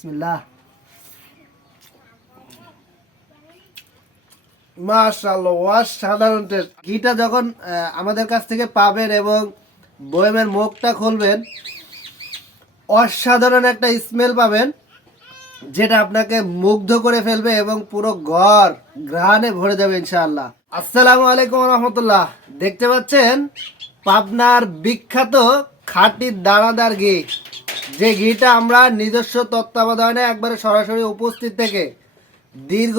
বিসমিল্লাহ। মাশাআল্লাহ, অসাধারণ টেস্ট। ঘিটা যখন আমাদের কাছ থেকে পাবেন এবং বয়মের মুখটা খুলবেন, অসাধারণ একটা স্মেল পাবেন যেটা আপনাকে মুগ্ধ করে ফেলবে এবং পুরো ঘর ঘ্রাণে ভরে যাবে ইনশাআল্লাহ। আসসালামু আলাইকুম রহমতুল্লাহ। দেখতে পাচ্ছেন পাবনার বিখ্যাত খাঁটি দানাদার ঘি, যে ঘিটা আমরা নিজস্ব তত্ত্বাবধানে একবারে সরাসরি উপস্থিত থেকে দীর্ঘ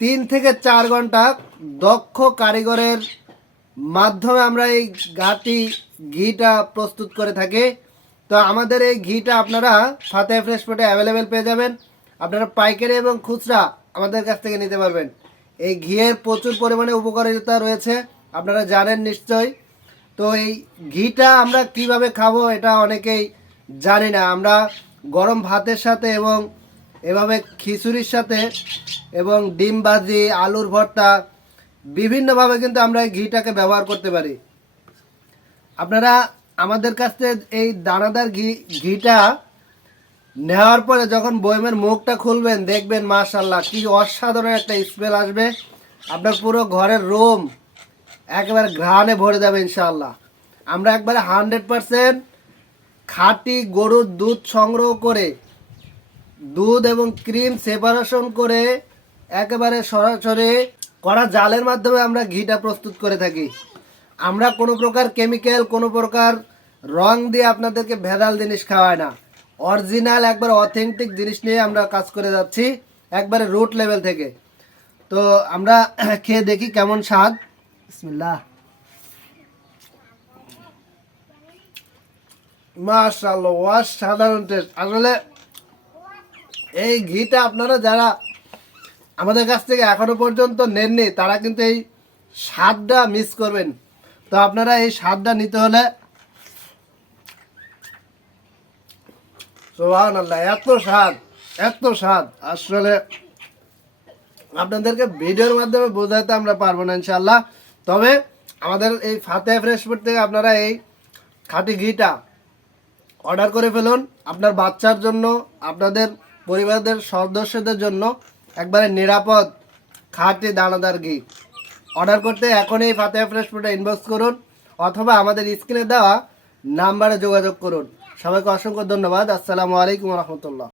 3 থেকে 4 ঘন্টা দক্ষ কারিগরের মাধ্যমে আমরা এই ঘিটা প্রস্তুত করে থাকি। তো আমাদের এই ঘিটা আপনারা ফাতেহা ফ্রেশ ফুডে অ্যাভেলেবেল পেয়ে যাবেন। আপনারা পাইকারি এবং খুচরা আমাদের কাছ থেকে নিতে পারবেন। এই ঘিয়ের প্রচুর পরিমাণে উপকারিতা রয়েছে, আপনারা জানেন নিশ্চয়ই। তো এই ঘিটা আমরা কিভাবে খাবো এটা অনেকেই জানি না। আমরা গরম ভাতের সাথে এবং এভাবে খিচুড়ির সাথে এবং ডিম ভাজি, আলুর ভর্তা, বিভিন্নভাবে কিন্তু আমরা এই ঘিটাকে ব্যবহার করতে পারি। আপনারা আমাদের কাছ থেকে এই দানাদার ঘিটা নেওয়ার পরে যখন বয়মের মুখটা খুলবেন, দেখবেন মাশাআল্লাহ কি অসাধারণ একটা স্মেল আসবে। আপনার পুরো ঘরের রুম একেবারে ঘ্রাণে ভরে যাবে ইনশাআল্লাহ। আমরা একবারে 100% খাঁটি গরুর দুধ সংগ্রহ করে, দুধ এবং ক্রিম সেপারেশন করে একেবারে সরাসরি করা জালের মাধ্যমে আমরা ঘিটা প্রস্তুত করে থাকি। আমরা কোনো প্রকার কেমিক্যাল, কোনো প্রকার রং দিয়ে আপনাদেরকে ভেজাল জিনিস খাওয়াই না। অরিজিনাল একবার অথেন্টিক জিনিস নিয়ে আমরা কাজ করে যাচ্ছি একবারে রুট লেভেল থেকে। তো আমরা খেয়ে দেখি কেমন স্বাদ। বিসমিল্লাহ। মাশাআল্লাহ, অসাধারণ টেস্ট। আসলে এই ঘিটা আপনারা যারা আমাদের কাছ থেকে এখনো পর্যন্ত নেননি, তারা কিন্তু এই স্বাদটা মিস করবেন। তো আপনারা এই স্বাদটা নিতে হলে সুবহানাল্লাহ, এত স্বাদ, এত স্বাদ আসলে আপনাদেরকে ভিডিওর মাধ্যমে বোঝাতে আমরা পারবো না ইনশাআল্লাহ। তবে আমাদের এই ফাতেহা ফ্রেশ ফুড থেকে আপনারা এই খাঁটি ঘিটা অর্ডার করে ফেলুন। আপনার বাচ্চার জন্য, আপনাদের পরিবারের সদস্যদের জন্য একবারে নিরাপদ খাঁটি দানাদার ঘি। অর্ডার করতে এখনই ফাতেহা ফ্রেশ ফুডে ইনবক্স করুন অথবা আমাদের স্ক্রিনে দেওয়া নাম্বারে যোগাযোগ করুন। সবাইকে অসংখ্য ধন্যবাদ। আসসালামু আলাইকুম রহমতুল্লাহ।